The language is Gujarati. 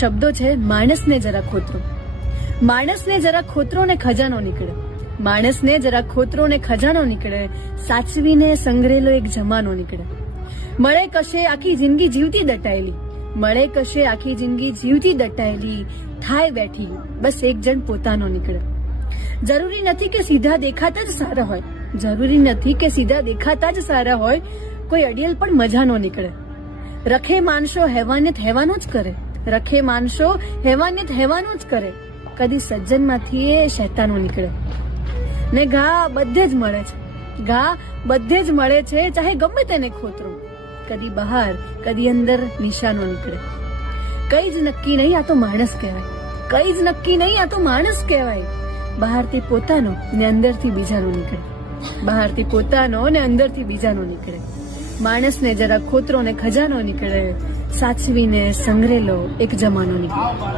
શબ્દો છે માણસને જરા ખોતરો. માણસને જરા ખોતરો ને ખજાનો નીકળે. માણસને જરા ખોતરો ને ખજાનો નીકળે. સાચવીને સંગ્રહેલો એક જમાનો નીકળે. મળે કશે આખી જિંદગી જીવતી દટાયેલી. મળે કશે આખી જિંદગી જીવતી દટાયેલી. થાય બેઠી બસ એક જણ પોતાનો નીકળે. જરૂરી નથી કે સીધા દેખાતા જ સારા હોય. જરૂરી નથી કે સીધા દેખાતા જ સારા હોય. કોઈ અડિયલ પણ મજાનો નીકળે. રખે માણસો હેવાનિયત હેવાનું જ કરે. રખે માણસો હેવાનિયત હેવાનું જ કરે. કદી સજ્જનમાંથી એ શૈતાનો નીકળે. ને ઘા બધે જ મળે છે. ઘા બધે જ મળે છે, ચાહે ગમે તેને ખોતરો. કદી બહાર કદી અંદર નિશાનો નીકળે. કઈ જ નક્કી નહીં, આ તો માણસ કહેવાય. કઈ જ નક્કી નહીં, આ તો માણસ કહેવાય. બહારથી પોતાનો ને અંદરથી બીજાનો નીકળે. બહારથી પોતાનો ને અંદરથી બીજાનો નીકળે. માણસને જરા ખોતરો ને ખજાનો નીકળે. સાચવીને સંગ્રહેલો એક જમાનો નીકળે.